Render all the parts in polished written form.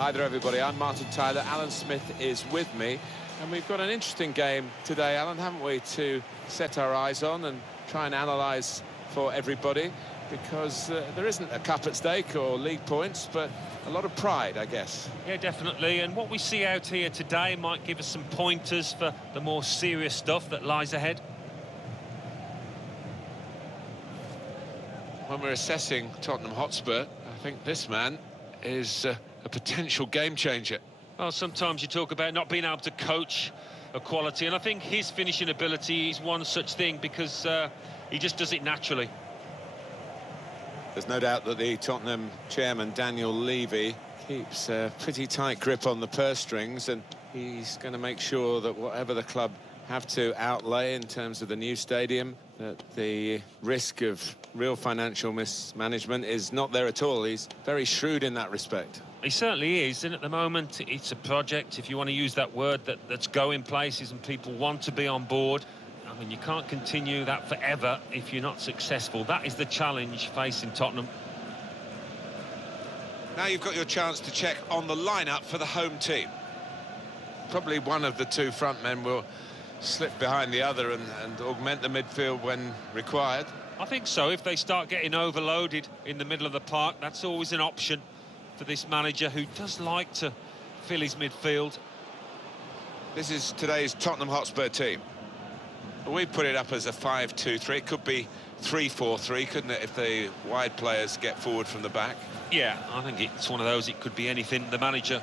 Hi there, everybody. I'm Martin Tyler. Alan Smith is with me. And we've got an interesting game today, Alan, haven't we, to set our eyes on and try and analyse for everybody, because there isn't a cup at stake or league points, but a lot of pride, I guess. Yeah, definitely. And what we see out here today might give us some pointers for the more serious stuff that lies ahead. When we're assessing Tottenham Hotspur, I think this man is a potential game changer. Well, sometimes you talk about not being able to coach a quality, and I think his finishing ability is one such thing, because he just does it naturally. There's no doubt that the Tottenham chairman, Daniel Levy, keeps a pretty tight grip on the purse strings, and he's going to make sure that whatever the club have to outlay in terms of the new stadium, that the risk of real financial mismanagement is not there at all. He's very shrewd in that respect. He certainly is, and at the moment it's a project, if you want to use that word, that's going places and people want to be on board. I mean, you can't continue that forever if you're not successful. That is the challenge facing Tottenham. Now you've got your chance to check on the lineup for the home team. Probably one of the two front men will slip behind the other and augment the midfield when required. I think so. If they start getting overloaded in the middle of the park, that's always an option for this manager, who does like to fill his midfield. This is today's Tottenham Hotspur team. We put it up as a 5-2-3. It could be 3-4-3, couldn't it, if the wide players get forward from the back? Yeah, I think it's one of those. It could be anything the manager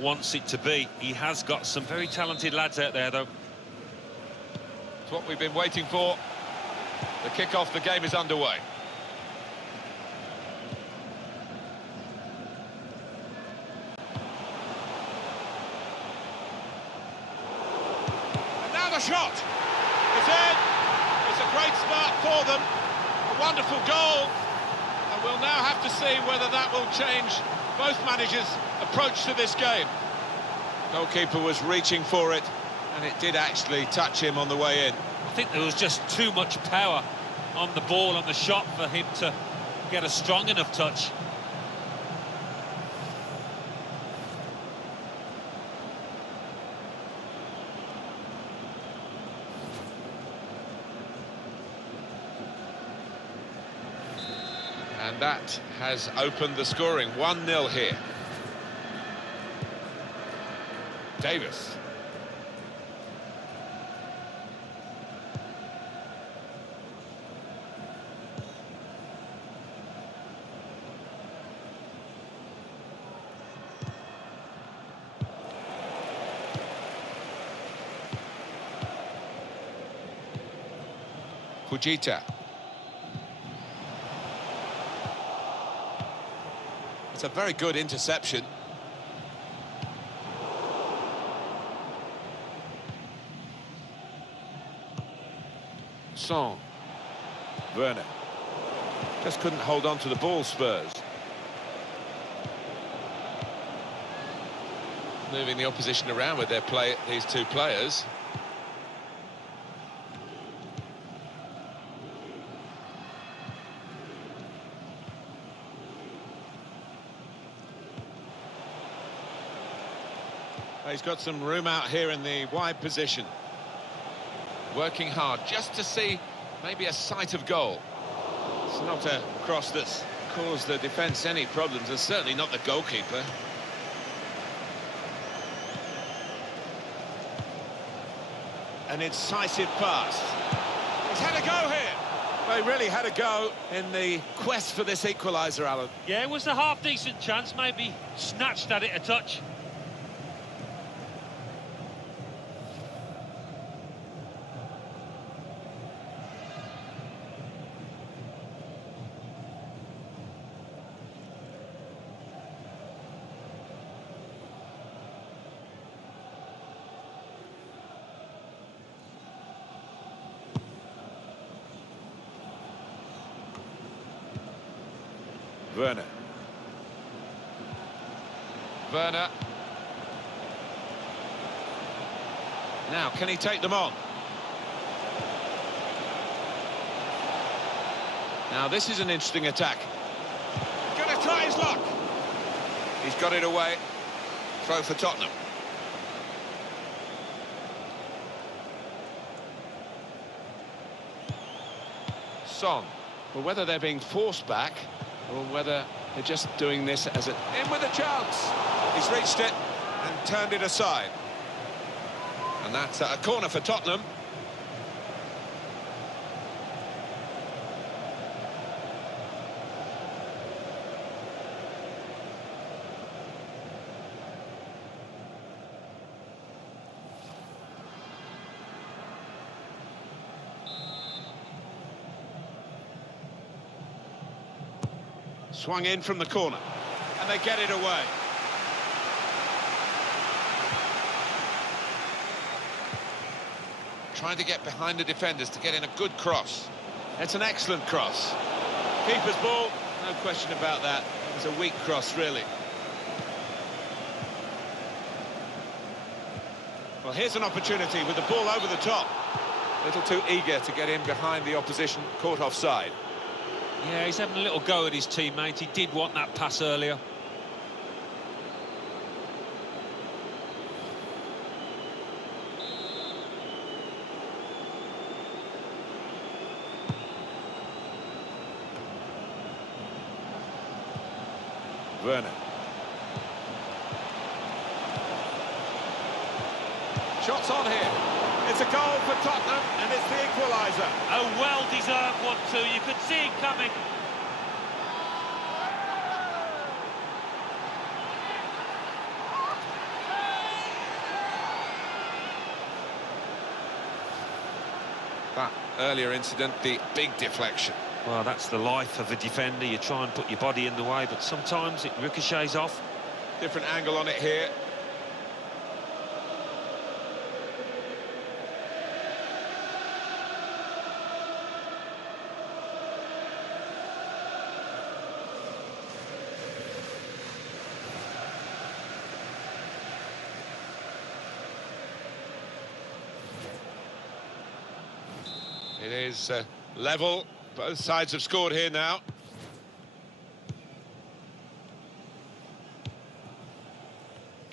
wants it to be. He has got some very talented lads out there, though. It's what we've been waiting for. The kick-off, the game is underway. And now the shot! It's in! It's a great start for them. A wonderful goal. And we'll now have to see whether that will change both managers' approach to this game. Goalkeeper was reaching for it, and it did actually touch him on the way in. I think there was just too much power on the ball, on the shot, for him to get a strong enough touch. And that has opened the scoring. 1-0 here. Davis. Fujita. It's a very good interception. Son. Werner. Just couldn't hold on to the ball, Spurs. Moving the opposition around with their play, these two players. He's got some room out here in the wide position. Working hard just to see maybe a sight of goal. It's not a cross that's caused the defence any problems, and certainly not the goalkeeper. An incisive pass. He's had a go here. Well, he really had a go in the quest for this equaliser, Alan. Yeah, it was a half-decent chance, maybe snatched at it a touch. Werner. Now, can he take them on? Now, this is an interesting attack. He's going to try his luck. He's got it away. throw for Tottenham. Son. Well, whether they're being forced back or whether they're just doing this as an... In with a chance! He's reached it and turned it aside. And that's a corner for Tottenham. Swung in from the corner, and they get it away. Trying to get behind the defenders to get in a good cross. It's an excellent cross. Keeper's ball, no question about that. It's a weak cross, really. Well, here's an opportunity with the ball over the top. A little too eager to get in behind the opposition, caught offside. Yeah, he's having a little go at his teammate. He did want that pass earlier. Werner. Shots on here. It's a goal for Tottenham, and it's the equaliser. A well-deserved one, too. You could see it coming. That earlier incident, the big deflection. Well, that's the life of a defender. You try and put your body in the way, but sometimes it ricochets off. Different angle on it here. It is level. Both sides have scored here now.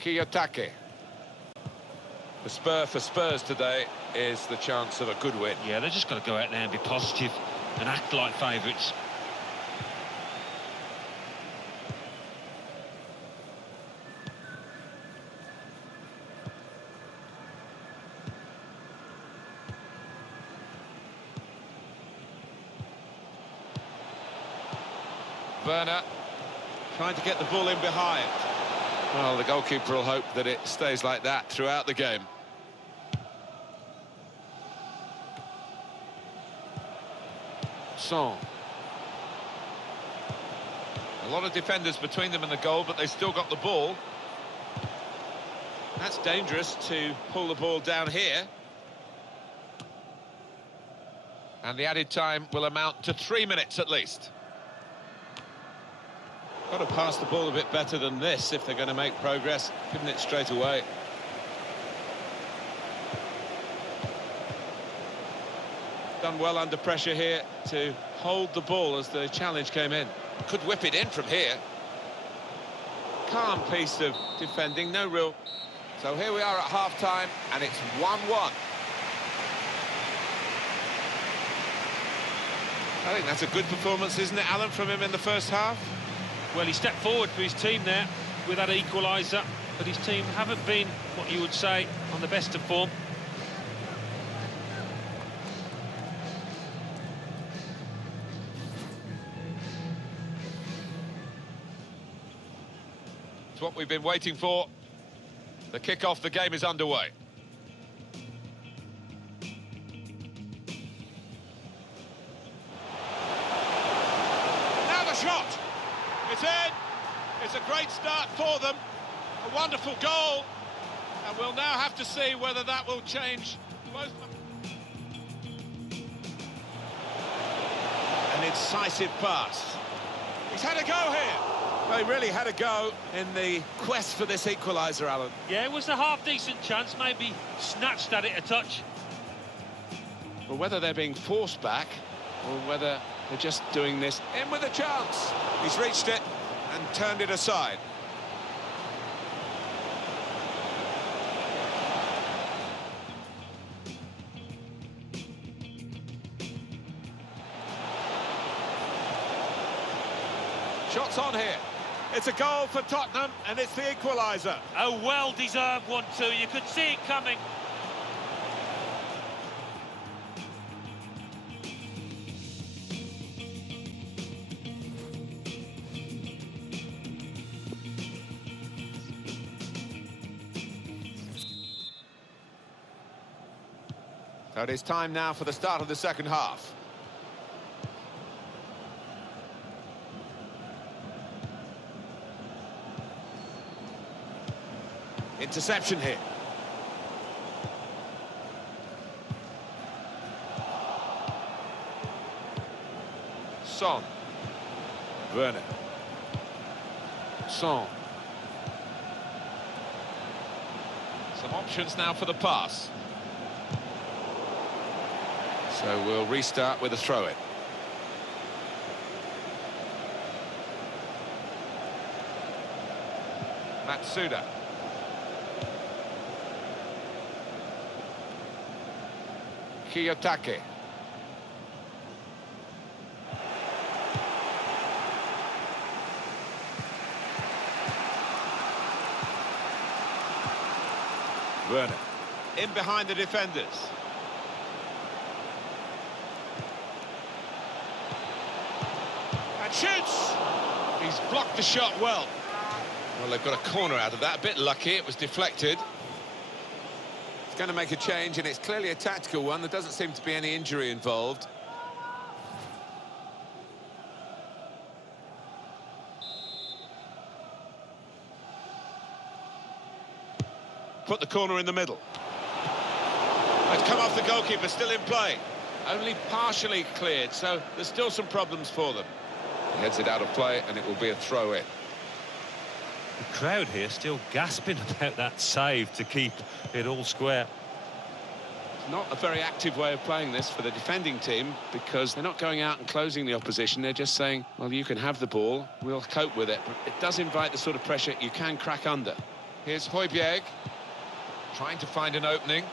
Kiyotake. The spur for Spurs today is the chance of a good win. Yeah, they're just going to go out there and be positive and act like favourites. Werner trying to get the ball in behind. Well, the goalkeeper will hope that it stays like that throughout the game. Son. A lot of defenders between them and the goal, but they still got the ball. That's dangerous to pull the ball down here. And the added time will amount to 3 minutes at least. Got to pass the ball a bit better than this if they're going to make progress, giving it straight away. Done well under pressure here to hold the ball as the challenge came in. Could whip it in from here. Calm piece of defending, no real... So here we are at half-time, and it's 1-1. I think that's a good performance, isn't it, Alan, from him in the first half? Well, he stepped forward for his team there with that equaliser, but his team haven't been, what you would say, on the best of form. It's what we've been waiting for. The kick-off, the game is underway. Now the shot! It's in. It's a great start for them. A wonderful goal. And we'll now have to see whether that will change. An incisive pass. He's had a go here. Well, he really had a go in the quest for this equaliser, Alan. Yeah, it was a half-decent chance, maybe snatched at it a touch. Well, whether they're being forced back or whether they're just doing this... In with a chance. He's reached it and turned it aside. Shots on here. It's a goal for Tottenham, and it's the equaliser. A well-deserved one too. You could see it coming. So it is time now for the start of the second half. Interception here. Son. Werner. Son. Some options now for the pass. So we'll restart with a throw-in. Matsuda. Kiyotake. Werner. In behind the defenders. And shoots! He's blocked the shot well. Well, they've got a corner out of that. A bit lucky, it was deflected. It's going to make a change, and it's clearly a tactical one. There doesn't seem to be any injury involved. Put the corner in the middle. It's come off the goalkeeper, still in play. Only partially cleared, so there's still some problems for them. He heads it out of play, and it will be a throw-in. The crowd here still gasping about that save to keep it all square. It's not a very active way of playing this for the defending team, because they're not going out and closing the opposition. They're just saying, well, you can have the ball, we'll cope with it. But it does invite the sort of pressure you can crack under. Here's Højbjerg, trying to find an opening,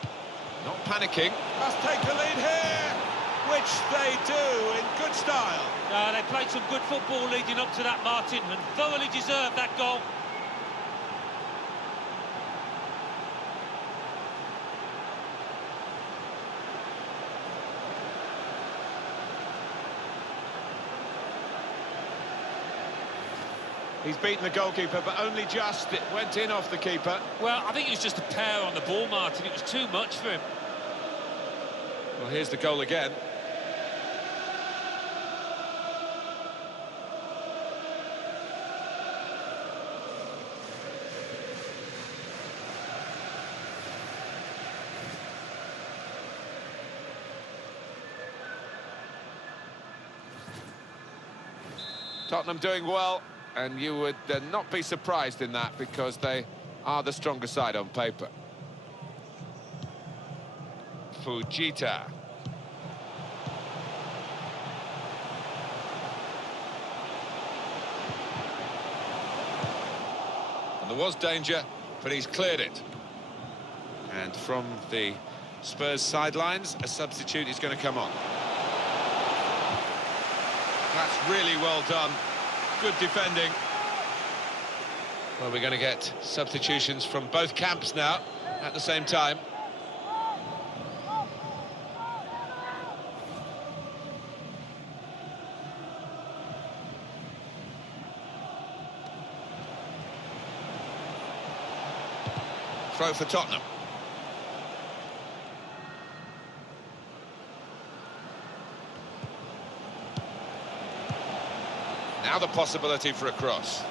not panicking. Must take the lead here, which they do in good style. They played some good football leading up to that, Martin, and thoroughly deserved that goal. He's beaten the goalkeeper, but only just. It went in off the keeper. Well, I think it was just a pair on the ball, Martin. It was too much for him. Well, here's the goal again. Tottenham doing well. And you would not be surprised in that, because they are the stronger side on paper. Fujita. And there was danger, but he's cleared it. And from the Spurs sidelines, a substitute is going to come on. That's really well done. Good defending. Well, we're going to get substitutions from both camps now at the same time. Throw for Tottenham. Now the possibility for a cross.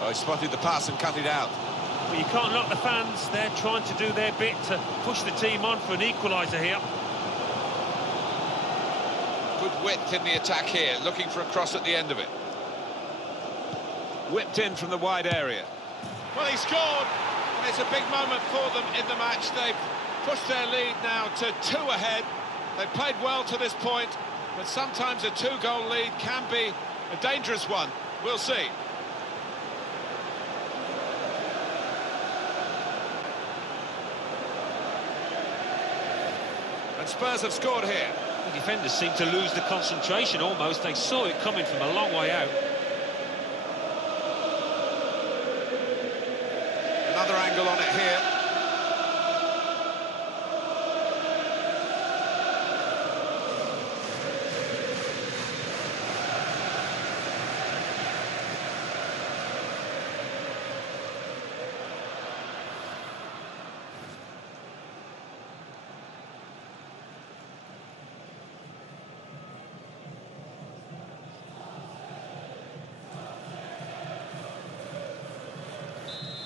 Oh, he spotted the pass and cut it out. Well, you can't knock the fans. They're trying to do their bit to push the team on for an equaliser here. Good width in the attack here, looking for a cross at the end of it. Whipped in from the wide area. Well, he scored, and it's a big moment for them in the match. They've pushed their lead now to 2 ahead. They've played well to this point, but sometimes a 2-goal lead can be a dangerous one. We'll see. And Spurs have scored here. The defenders seem to lose the concentration almost. They saw it coming from a long way out. Another angle on it here.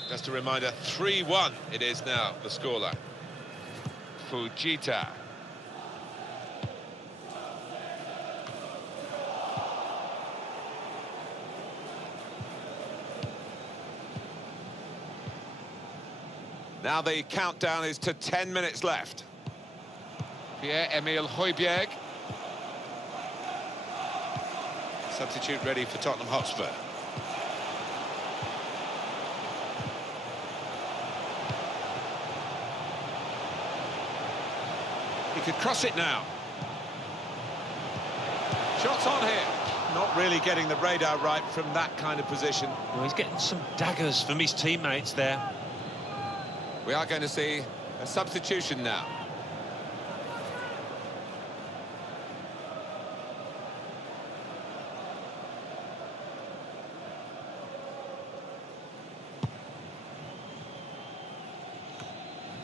Just a reminder, 3-1 it is now, the scoreline. Fujita. Now the countdown is to 10 minutes left. Pierre-Emile Højbjerg. Substitute ready for Tottenham Hotspur. He could cross it now. Shots on here. Not really getting the radar right from that kind of position. Well, he's getting some daggers from his teammates there. We are going to see a substitution now.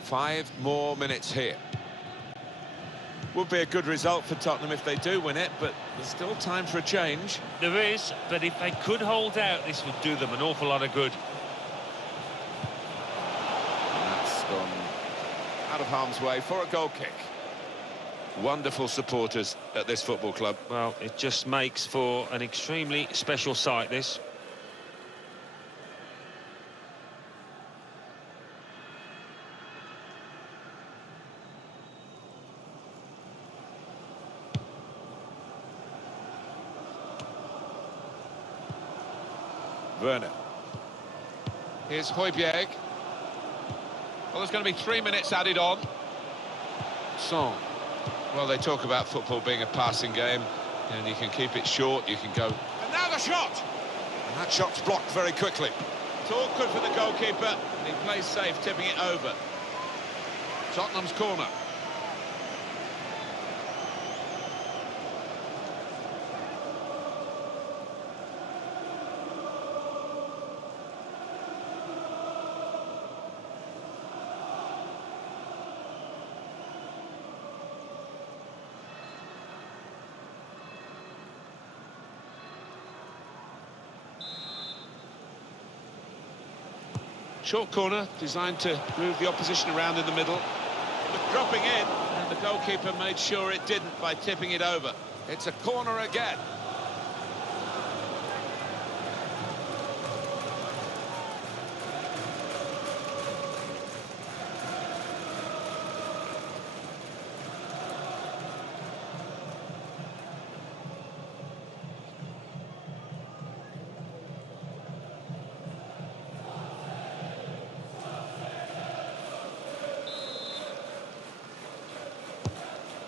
Five more minutes here. Would be a good result for Tottenham if they do win it, but there's still time for a change. There is, but if they could hold out, this would do them an awful lot of good. And that's gone out of harm's way for a goal kick. Wonderful supporters at this football club. Well, it just makes for an extremely special sight, this. Werner. Here's Højbjerg. Well, there's going to be 3 minutes added on. Song. Well, they talk about football being a passing game, and you can keep it short, you can go... And now the shot! And that shot's blocked very quickly. It's awkward for the goalkeeper, and he plays safe, tipping it over. Tottenham's corner. Short corner, designed to move the opposition around in the middle. It was dropping in, and the goalkeeper made sure it didn't by tipping it over. It's a corner again.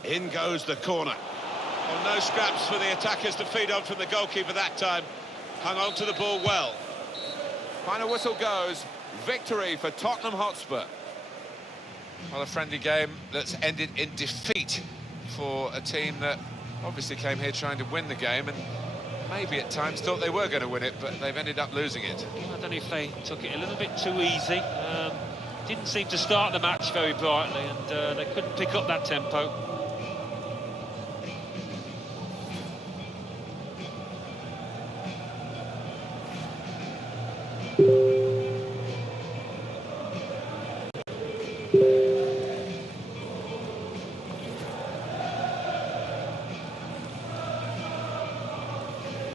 In goes the corner. Well, no scraps for the attackers to feed on from the goalkeeper that time. Hung on to the ball well. Final whistle goes. Victory for Tottenham Hotspur. Well, a friendly game that's ended in defeat for a team that obviously came here trying to win the game and maybe at times thought they were going to win it, but they've ended up losing it. I don't know if they took it a little bit too easy. Didn't seem to start the match very brightly, and they couldn't pick up that tempo.